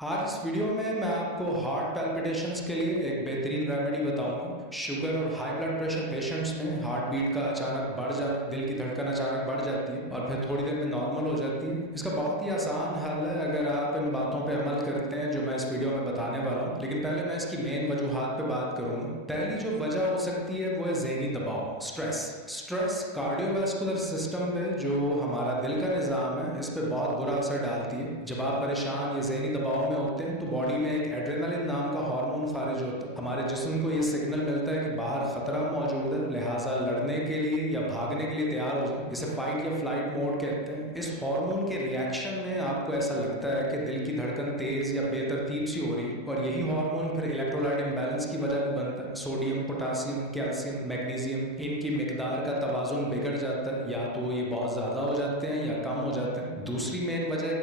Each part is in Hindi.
आज इस वीडियो में मैं आपको हार्ट पैल्पिटेशंस के लिए एक बेहतरीन रेमेडी बताऊंगा। शुगर और हाई ब्लड प्रेशर पेशेंट्स में हार्ट बीट का अचानक बढ़ जा दिल की धड़कन अचानक बढ़ जाती है और फिर थोड़ी देर में नॉर्मल हो जाती है। इसका बहुत ही आसान हल है अगर आप इन बातों पे अमल करते हैं जो मैं इस वीडियो में बताने वाला हूँ। लेकिन पहले मैं इसकी मेन वजूहात पे बात करूंगा। पहली जो वजह हो सकती है वो है ज़हनी दबाव, स्ट्रेस कार्डियोवैस्कुलर सिस्टम पे जो हमारा दिल का निज़ाम है इस पे बहुत बुरा असर डालती है। जब आप परेशान या ज़हनी दबाव में होते हैं तो बॉडी में एक एड्रेनलिन नाम का हार्मोन खारिज होता है। हमारे जिस्म को ये सिग्नल मिलता है कि बाहर खतरा मौजूद है, लिहाजा लड़ने के लिए या भागने के लिए तैयार हो जाए। इसे फाइट या फ्लाइट मोड कहते हैं। इस हार्मोन के रिएक्शन में आपको ऐसा लगता है कि दिल की धड़कन तेज या बेतरतीब सी हो रही है और यही हार्मोन फिर इलेक्ट्रोलाइट इम्बैलेंस की वजह भी बनता है। सोडियम, पोटासियम, कैल्शियम, मैग्नीशियम इनकी मिकदार का तवाजुन बिगड़ जाता है, या तो ये बहुत ज़्यादा हो जाते हैं या कम हो जाते हैं। दूसरी मेन वजह है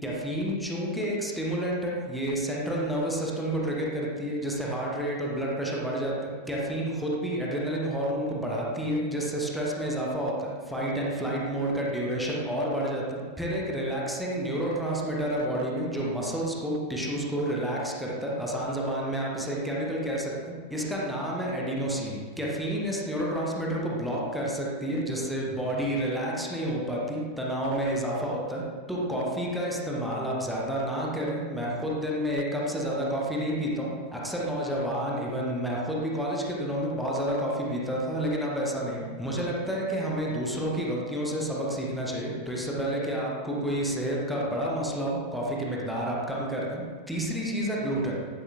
कैफीन चूंकि एक स्टिमुलेंट है, ये सेंट्रल नर्वस सिस्टम को ट्रिगर करती है जिससे हार्ट रेट और ब्लड प्रेशर बढ़ जाता है। कैफीन खुद भी एड्रेनलिन हार्मोन को बढ़ाती है जिससे स्ट्रेस में इजाफा होता है। फाइट एंड फ्लाइट मोड का ड्यूरेशन और बढ़ जाता है। फिर एक रिलैक्सिंग न्यूरोट्रांसमीटर है बॉडी में जो मसल्स को, टिश्यूज को रिलैक्स करता है। आसान जबान में आप इसे केमिकल कह सकते हैं, इसका नाम है एडिनोसिन। कैफीन इस न्यूरोट्रांसमीटर को ब्लॉक कर सकती है जिससे बॉडी रिलैक्स नहीं हो पाती, तनाव में इजाफा होता है। तो कॉफ़ी का इस्तेमाल आप ज़्यादा ना करें। मैं खुद दिन में 1 कप से ज़्यादा कॉफ़ी नहीं पीता हूँ। अक्सर नौजवान, इवन मैं खुद भी कॉलेज के दिनों में बहुत ज़्यादा कॉफ़ी पीता था, लेकिन अब ऐसा नहीं। मुझे लगता है कि हमें दूसरों की गलतियों से सबक सीखना चाहिए। तो इससे पहले कि आपको कोई सेहत का बड़ा मसला हो, कॉफ़ी की मिकदार आप कम कर दें। तीसरी चीज़ है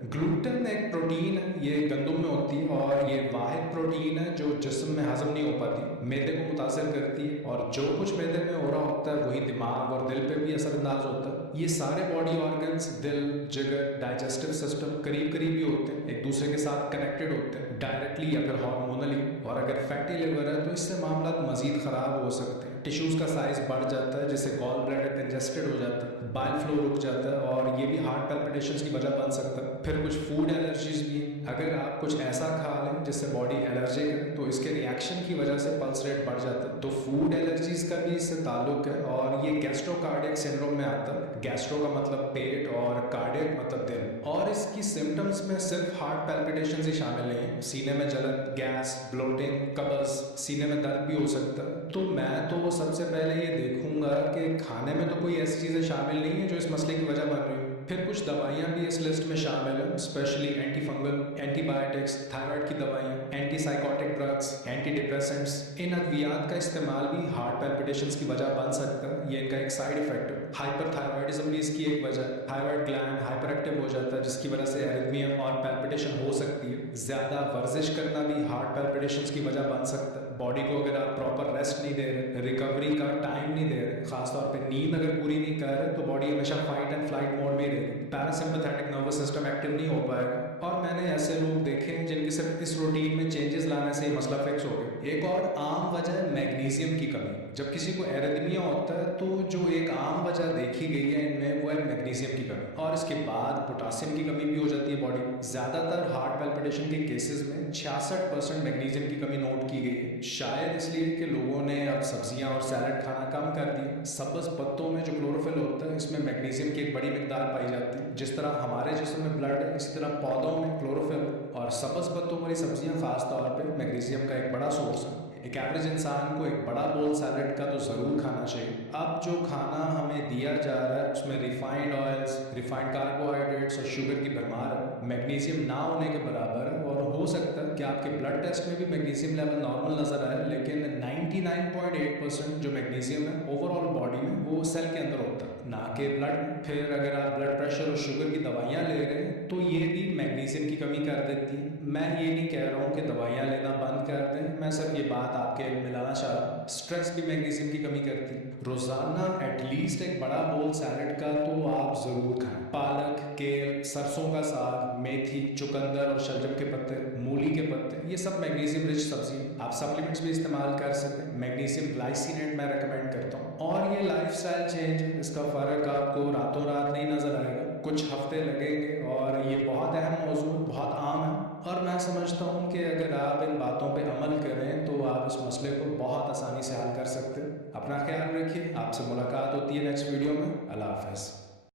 ग्लूटेन एक प्रोटीन है, ये गंदम में होती है और ये वाहिद प्रोटीन है जो जिस्म में हजम नहीं हो पाती, मैदे को मुतासर करती है और जो कुछ मैदे में हो रहा होता है वही दिमाग और दिल पे भी असरअंदाज होता है। ये सारे बॉडी ऑर्गन्स, दिल, जिगर, डाइजेस्टिव सिस्टम करीब करीब ही होते हैं, एक दूसरे के साथ कनेक्टेड होते हैं डायरेक्टली या फिर हार्मोनली। और अगर फैटी लिवर है तो इससे मामला मजीद खराब हो सकते हैं। टिश्यूज का साइज बढ़ जाता है जिससे गॉल ब्लैडर कंजेस्टेड हो जाता है, बाइल फ्लो रुक जाता है और ये भी हार्ट पैल्पिटेशंस की वजह बन सकता है। फिर कुछ फूड एलर्जीज भी हैं। अगर आप कुछ ऐसा खा लें जिससे बॉडी एलर्जिक है तो इसके रिएक्शन की वजह से पल्स रेट बढ़ जाता है। तो फूड एलर्जीज का भी इससे ताल्लुक है और ये गैस्ट्रोकार्डियक सिंड्रोम में आता है। गैस्ट्रो का मतलब पेट और कार्डियक मतलब दिल। और इसकी सिम्टम्स में सिर्फ हार्ट पैल्पिटेशंस ही शामिल नहीं है। सीने में जलन, गैस, ब्लोटिंग, कब्ज, सीने में दर्द भी हो सकता है। तो मैं तो सबसे पहले ये देखूंगा कि खाने में तो कोई ऐसी चीज़ें शामिल नहीं है जो इस मसले की वजह बन रही है। फिर कुछ दवाइयाँ भी इस लिस्ट में शामिल है, specially antifungal, antibiotics, thyroid की दवाइयाँ, antipsychotic drugs, antidepressants. इन अद्वियात का इस्तेमाल भी हार्ट पैल्पिटेशंस की वजह बन सकता है, ये इनका एक साइड इफेक्ट है। हाइपरथायरॉयडिज्म भी इसकी एक वजह है। थायराइड ग्लैंड हाइपर एक्टिव हो जाता है जिसकी वजह से एरिथमिया और पैल्पिटेशन हो सकती है। ज्यादा वर्जिश करना भी हार्ट पैल्पिटेशंस की वजह बन सकता है। बॉडी को अगर आप प्रॉपर रेस्ट नहीं दे रहे, रिकवरी का टाइम नहीं दे रहे, खासतौर पे नींद अगर पूरी नहीं कर रहे तो बॉडी हमेशा फाइट एंड फ्लाइट मोड में रहेगी। पैरासिम्पैथेटिक नर्वस सिस्टम एक्टिव नहीं हो पाएगा। और मैंने ऐसे लोग देखे हैं जिनकी सिर्फ इस रूटीन में चेंजेस लाने से ही मसला फिक्स हो गया। एक और आम वजह है मैग्नीशियम की कमी। जब किसी को एरिथमिया होता है तो जो एक आम वजह देखी गई है इनमें वो है मैग्नीशियम की कमी, और इसके बाद पोटासियम की कमी भी हो जाती है बॉडी में। ज्यादातर हार्ट पैल्पिटेशन के केसेस में 66% मैग्नीशियम की कमी नोट की गई है। शायद इसलिए कि लोगों ने अब सब्जियां और सैलड खाना कम कर दिया। सब्ज पत्तों में जो क्लोरोफिल होता है इसमें मैग्नीशियम की एक बड़ी मिकदार पाई जाती है। जिस तरह हमारे जिस्म में ब्लड है इसी तरह पौधों में क्लोरोफिल और सब्ज पत्तों वाली सब्जियां खास तौर पे मैग्नीशियम का एक बड़ा सोर्स है। एक एवरेज इंसान को एक बड़ा बोल सैलड का तो ज़रूर खाना चाहिए। अब जो खाना हमें दिया जा रहा है उसमें रिफाइंड ऑयल्स, रिफाइंड कार्बोहाइड्रेट्स और शुगर की भरमार है। मैग्नीशियम ना होने के बराबर है और हो सकता है कि आपके ब्लड टेस्ट में भी मैग्नीशियम लेवल नॉर्मल नजर आए, लेकिन 99.8% जो मैग्नीशियम है ओवरऑल बॉडी में वो सेल के अंदर होता है, ना कि ब्लड में। फिर अगर आप ब्लड प्रेशर और शुगर की दवाइयाँ ले रहे हैं तो ये भी मैग्नीशियम की कमी कर देती है। मैं ये नहीं कह रहा हूँ कि दवाइयाँ लेना बंद कर दें, मैं सिर्फ ये बात आपके मिलाना चाह रहा हूँ। स्ट्रेस भी मैग्नीशियम की कमी करती है। रोजाना एटलीस्ट एक बड़ा बोल सैलड का तो आप जरूर खाएं। पालक, केल, सरसों का साग, मेथी, चुकंदर और शलजम के पत्ते, मूली के पत्ते, ये सब मैग्नीशियम रिच सब्जी। आप सप्लीमेंट्स भी इस्तेमाल कर सकते हैं। मैग्नीशियम ग्लाइसिनेट मैं रेकमेंड करता हूँ। और ये लाइफस्टाइल चेंज है, इसका फर्क आपको रातों रात नहीं नजर आएगा, कुछ हफ्ते लगेंगे। और ये बहुत अहम मौजूद, बहुत आम है और मैं समझता हूँ कि अगर आप इन बातों पे अमल करें तो आप इस मसले को बहुत आसानी से हल कर सकते हैं। अपना ख्याल रखिए। आपसे मुलाकात होती है नेक्स्ट वीडियो में। अल्लाह हाफ़िज़।